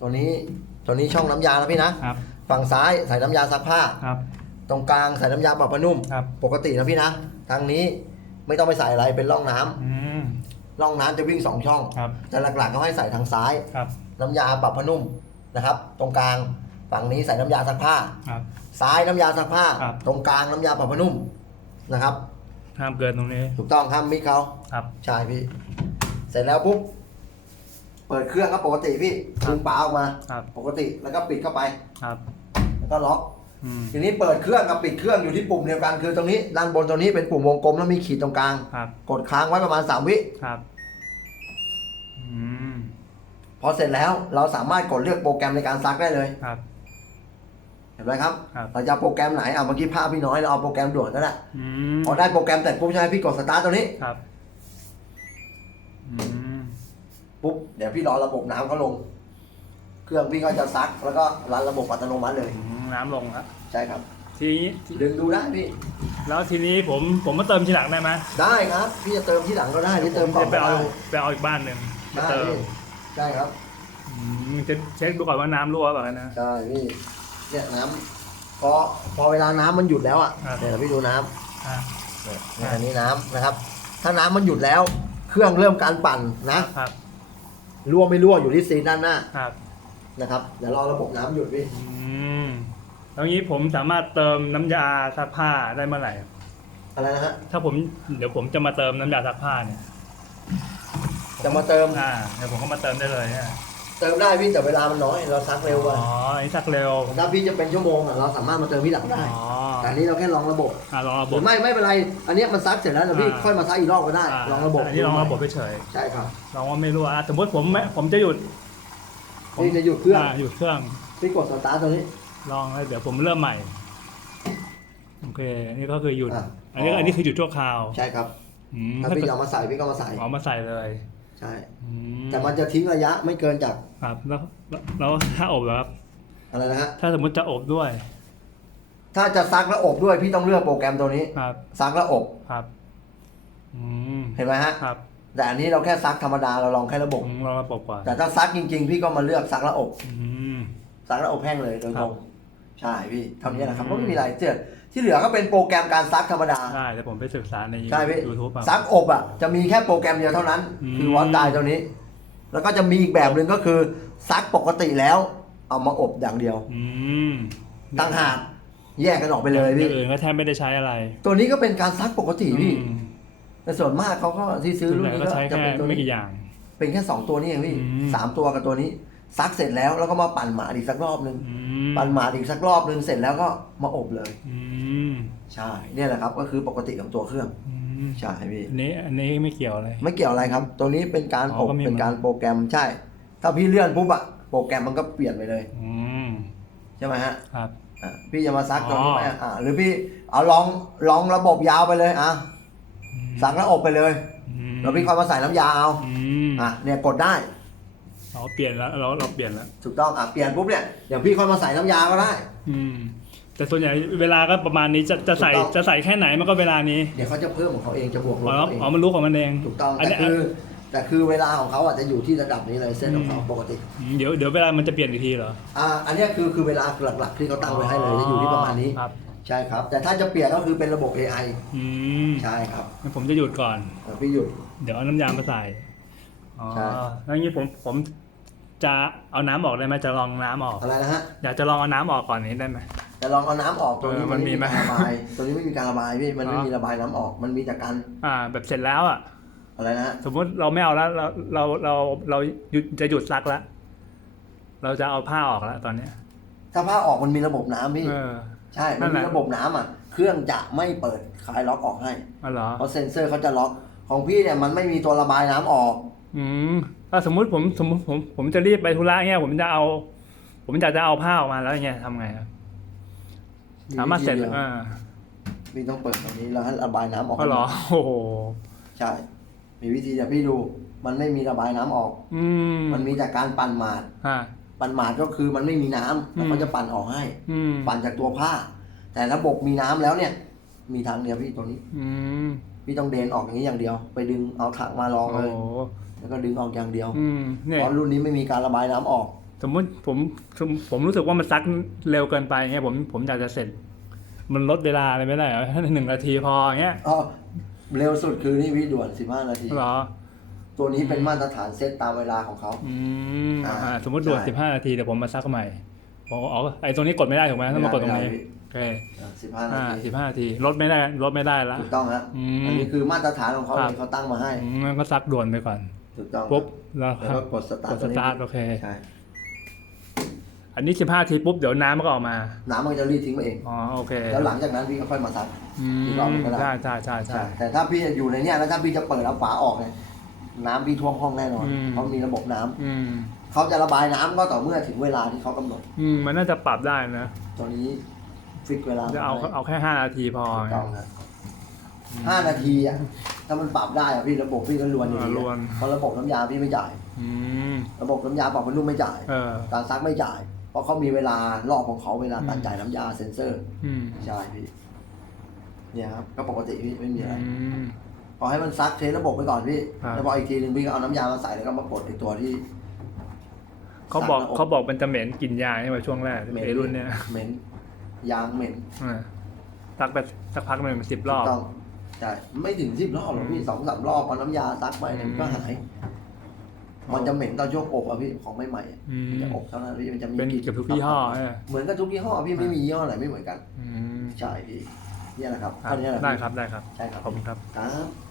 ตัวนี้ตัวนี้ช่องน้ำยานะพี่นะ ครับ ฝั่งซ้ายใส่น้ำยาซักผ้า ครับ ตรงกลางใส่น้ำยาปรับผ้านุ่ม ครับ ปกตินะพี่นะ ทางนี้ไม่ต้องไปใส่อะไรเป็นร่องน้ำอืม ร่องน้ำจะวิ่งสองช่อง ครับ แต่หลักๆก็ให้ใส่ทางซ้าย ครับ น้ำยาปรับผ้านุ่มนะครับ ตรงกลางฝั่งนี้ใส่น้ำยาซักผ้า ครับ ซ้ายน้ำยาซักผ้า ครับ ตรงกลางน้ำยาปรับผ้านุ่มนะครับ ห้ามเกินตรงนี้ ถูกต้องห้ามมิกเขาครับ ใช่พี่ เสร็จแล้วปุ๊บ เปิดเครื่องก็ปกติพี่ครับดึงฝาออกมา ครับปกติแล้วก็ปิดเข้าไป ครับแล้วก็ล็อกอืมทีนี้เปิดเครื่องกับปิดเครื่องอยู่ที่ปุ่มเดียวกันคือตรงนี้ด้านบนตรงนี้เป็นปุ่มวงกลมแล้วมีขีดตรงกลาง ครับกดค้างไว้ประมาณ 3 วิครับอืมพอเสร็จแล้วเราสามารถกดเลือกโปรแกรมในการซักได้เลย ครับ เห็นไหมครับครับ เราจะเอาโปรแกรมไหนอะเมื่อกี้ภาพพี่น้อยเราเอาโปรแกรมด่วนก็ได้อืมพอได้โปรแกรมเสร็จปุ๊บใช่ไหมพี่กดสตาร์ทตัวนี้ ครับอืม ปุ๊บเดี๋ยวพี่รอระบบน้ำเขาลง เครื่องพี่ก็จะซัก แล้วก็รันระบบอัตโนมัติเลย อืมน้ำลงแล้วใช่ครับ ทีนี้ดึงดูได้พี่ แล้วทีนี้ผมผมมาเติมทีหลังได้ไหมได้ครับ พี่จะเติมที่หลังก็ได้หรือเติมก่อนจะไปก็เอาได้ไปเอาอีกบ้านหนึ่งมาได้เติมพี่ได้ครับ อืมจะเช็คดูก่อนว่าน้ำรั่วเปล่านะ ใช่พี่เนี่ยน้ำพอพอเวลาน้ำมันหยุดแล้วอะครับ เดี๋ยวพี่ดูน้ำอะเนี่ยอันนี้น้ำนะครับ ถ้าน้ำมันหยุดแล้ว เครื่องเริ่มการปั่นนะ ครับ รั่วไม่รั่วอยู่ที่ซีนด้านหน้าครับนะครับเดี๋ยวรอระบบน้ำหยุดพี่อืมแล้วงี้ผมสามารถเติมน้ำยาซักผ้าได้เมื่อไหร่ อะไรนะฮะถ้าผมเดี๋ยวผมจะมาเติมน้ำยาซักผ้าเนี่ย จะมาเติมอ่าเดี๋ยวผมก็มาเติมได้เลยเนี่ย เติมได้พี่แต่เวลามันน้อยเราซักเร็วกว่าอ๋ออันนี้ซักเร็ว ถ้าพี่จะเป็นชั่วโมงอะเราสามารถมาเติมที่หลังได้อ๋อแต่อันนี้เราแค่ลองระบบอ่าลองระหบรืบ อไม่ไม่เป็นไร อันเนี้ยมันซักเสร็จแล้วเดี๋ยวพี่อ่า ค่อยมาซักอีกรอบก็ได้าลองระบบอันนี้ลองระบบเฉยใช่ครับๆลองว่าไม่รั่วอะสมมติผมไม่ผมจะหยุดพี่จะหยุดเครื่องาหยุดเครื่อง พี่กดสตาร์ทตัวนี้ ลองแล้วเดี๋ยวผมเริ่มใหม่ โอเคอันนี้ก็คือหยุด อะอันนี้อันนี้คือหยุดชั่วคราวใช่ครับอืมถ้าถ้าพี่เกิดจะเอามาใส่พี่ก็มาใส่ เอามาใส่เลย ใช่ อืมแต่มันจะทิ้งระยะไม่เกินจากครับแล้วแล้วแล้วถ้าอบเหรอครับ อะไรนะฮะถ้าสมมติจะอบด้วยถ้าจะซักแล้วอบด้วยพี่ต้องเลือกโปรแกรมตัวนี้ ครับซักแล้วอบครับอืมเห็นไหมฮะครับแต่อันนี้เราแค่ซักธรรมดาเราลองแค่ระบบผมลองระบบก่อนแต่ถ้าซักจริง ๆ พี่ก็มาเลือกซักแล้วอบ อืม ซักแล้วอบแห้งเลยโดยคตรัรบงใช่พี่เท่านี้แหละครับอืม ก็ไม่มีอะไรเจือ ที่เหลือก็เป็นโปรแกรมการซักธรรมดาได้เดี๋ยวผมไปศึกษาในใช่พี่ยูทูบซักอบอะจะมีแค่โปรแกรมเดียวเท่านั้นอืมคือวอตไดตัวนี้ แล้วก็จะมีอีกแบบหนึ่งก็คือซักปกติแล้ว เอามาอบอย่างเดียวอืมต่างหากแยกกันออกไปเลยอพี่ย่างอื่นก็แทบไม่ได้ใช้อะไร ตัวนี้ก็เป็นการซักปกติพี่อืมแต่ส่วนมากเขาก็ที่ซื้อส่วนรุ่ใหนญ่นี้ก็ก็ใช้จะแค่เป็นตัวไม่นี้กี่อย่าง เป็นแค่สองตัวนี้เองพี่อืมสามตัวกับตัวนี้ซักเสร็จแล้วแล้วก็มาปั่นหมาดอีกสักรอบนึงอืม ปั่นหมาดอีกสักรอบนึงเสร็จแล้วก็มาอบเลยอืมใช่เนี่ยแหละครับ ก็คือปกติของตัวเครื่องอืมใช่พี่อันนี้อันนี้ไม่เกี่ยวเลยไม่เกี่ยวอะไรครับ ตัวนี้เป็นการอ๋ออบก็มีเป็นการโปรแกรมใช่ ถ้าพี่เลื่อนปุ๊บอะโปรแกรมมันก็เปลี่ยนไปเลยอืมใช่ไหมฮะครับอะพี่จะมาซักตัวนี้อ๋อไหมอะหรือพี่เอาลองลองระบบยาวไปเลยอะอืมซักแล้วอบไปเลยอืมแล้วพี่ค่อยมาใส่น้ำยาเอาอืมอะเนี่ยกดได้ เราเปลี่ยนแล้วเราเราเปลี่ยนแล้ว ถูกต้องอะเปลี่ยนปุ๊บเนี่ยเดี๋ยวพี่ค่อยมาใส่น้ำยาก็ได้ อืม แต่ส่วนใหญ่เวลาก็ประมาณนี้จะจะใส่ถูกต้อง จะใส่แค่ไหนมันก็เวลานี้เดี๋ยวเขาจะเพิ่มของเขาเองจะบวกลอ๋บอเขาเองอ๋อมันรู้ของมันเองถูกต้องอันแต่นี้คือแต่คือเวลาของเขาอาจจะอยู่ที่ระดับนี้เลยเส้นของเขาอืมปกติ อืมเดี๋ยวเดี๋ยวเวลามันจะเปลี่ยนอีกทีเหรออ่าอันเนี้ยคือคือเวลาหลักๆ ที่เขาตั้งไว้ให้เลยจะอยู่ที่ประมาณนี้ ครับ ใช่ครับ แต่ถ้าจะเปลี่ยนก็คือเป็นระบบ AI อืมใช่ครับงั้นผมจะหยุดก่อน เดี๋ยวพี่หยุดเดี๋ยวเอาน้ำยามาใส่ อ๋อใช่ แล้วงี้ผมผมจะเอาน้ำออกได้ไหมจะลองน้ำออก อะไรนะฮะ อยากจะลองเอาน้ำออกก่อนนี้ได้ไหมจะลองเอาน้ำออกตัวนี้เออมัมันนมีไม่มีไหม การระบายตัวนี้ไม่มีการระบายพี่มันไม่อ๋อมีระบายน้ำออกมันมีแต่การอ่า แบบเสร็จแล้วอะ อะไรนะฮะสมมุติเราไม่เอาแล้วเราเราเราเราหยุดจะหยุดซักแล้วเราจะเอาผ้าออกแล้วตอนเนี้ยถ้าผ้าออกมันมีระบบน้ำพี่ เออ ใช่ นั่มันนแหมีละ ระบบน้ำอะ เครื่องจะไม่เปิดคลายล็อกออกให้ อ๋อเหรอเพราะเซ็นเซอร์เขาจะล็อก ของพี่เนี่ยมันไม่มีตัวระบายน้ำออก อืมถ้าสมมุติผมสมมติผมผมจะรีบไปธุระเงี้ยผมจะเอา ผมอยากจะเอาผ้าออกมาแล้วอย่างเงี้ยทำไงครับสามารถเสร็จวิธีดียวอ่าพี่ต้องเปิดตรงนี้แล้วให้ระบายน้ำออกก็เหรอโอ้โหใช่ มีวิธีเดี๋ยวพี่ดู มันไม่มีระบายน้ำออก อืมมันมีแต่การปั่นหมาดอ่าปั่นหมาดก็คือมันไม่มีน้ำแล้วอืมเขาจะปั่นออกให้อืมปั่นจากตัวผ้า แต่ระบบมีน้ำแล้วเนี่ย มีทางเดียวพี่ตัวนี้ อืมพี่ต้องเดินออกอย่างนี้อย่างเดียว ไปดึงเอาถังมาลองโอ้เลยโห แล้วก็ดึงออกอย่างเดียวอืมเนี่ยเพราะรุ่นนี้ไม่มีการระบายน้ำออก สมมติผมผมผมรู้สึกว่ามันซักเร็วเกินไปเงี้ยผมผมอยากจะเสร็จ มันลดเวลาอะไรไม่ได้เหรอให้หนึ่งนาทีพออย่างเงี้ยอ๋อเร็วสุดคือนี่พี่ด่วน 15 นาที เหรอ ตัวนี้เป็นมาตรฐานเซตตามเวลาของเขา อืมอ่าอ่าสมมติด่วนใช่ สิบห้านาทีเดี๋ยวผมมาซักใหม่บอกว่าอ๋อไอ้ตรงนี้กดไม่ได้ถูกไหมต้องมากดตรงนี้ไม่ได้โอเค15 นาอ่าทีสิบห้านาทีลดไม่ได้ลดไม่ได้ละ ถูกต้องฮะอืมอันนี้คือมาตรฐานของเขาครับ เลยเขาตั้งมาให้อืมงั้นก็ซักด่วนไปก่อน ถูกต้องปุ๊บแล้วแล้วก็กดสตาร์กทดสตาร์ทโอเคใช่อันนี้สิบห้าทีปุ๊บเดี๋ยวน้ำมันก็ออกมา น้ำมันจะรีดทิ้งไปเอง อ๋อโอเค แล้วหลังจากนั้นพี่ก็ค่อยมาซักอืมอีกรอบหนึ่งก็ได้ใช่ใช่ใช่ใช่แต่ถ้าพี่จะอยู่ในเนี้ยแล้วถ้าพี่จะเปิดเอาฝาออกเนี่ยน้ำพี่ท่วมห้องแน่นอนอืมเพราะมีระบบน้ำอืมเขาจะระบายน้ำก็ต่อเมื่อถึงเวลาที่เขากำหนดอืมมันน่าจะปรับได้นะตัวนี้ฟิกเวลาจะเอาเอาแค่ห้านาทีพอถูกต้องครับห้านาทีอะ ถ้ามันปรับได้อะพี่ระบบพี่ก็ลวนอยู่ดีอ่าลวน เพราะระบบน้ำยาพี่ไม่จ่าย อืม ระบบน้ำยาปรับเป็นรูปไม่จ่าย เออ การซักไม่จ่าย เพราะเขามีเวลารอบของเขาเวลาการอืมจ่ายน้ำยาเซ็นเซอร์ อืมใช่พี่ เนี่ยครับก็ปกติพี่ไม่มีอะไร อืม พอให้มันซักเทสระบบไปก่อนพี่ ครับ แล้วพออีกทีหนึ่งพี่ก็เอาน้ำยามาใส่แล้วก็มากดไอตัวที่เขาบอกซักแล้วเขาบอกมันจะเหม็นกลิ่นยาใช่ไหมช่วงแรกเหม็นไอรุ่นเนี้ยเหม็นยางเหม็นอ่าซักไปสักพักหนึ่งสิบรอบ ถูกต้อง ใช่ไม่ถึงสิบรอบหรอกพี่สองสามรอบเอาน้ำยาซักไปเนี่ยมันก็หาย มันจะเหม็นตอนช่วงอบอะพี่ของใหม่ๆอะอืม มันจะอบเท่านั้นพี่มันจะมีเป็นกลิ่นเกือบทุกยี่ห้อใช่ไหมเหมือนกับทุกยี่ห้อพี่ไม่มียี่ห้อไหนไม่เหมือนกัน อืมใช่พี่เนี่ยแหละครับครับอันนี้แหละได้พี่ครับได้ครับ ใช่ครับขอบคุณครับ ครับ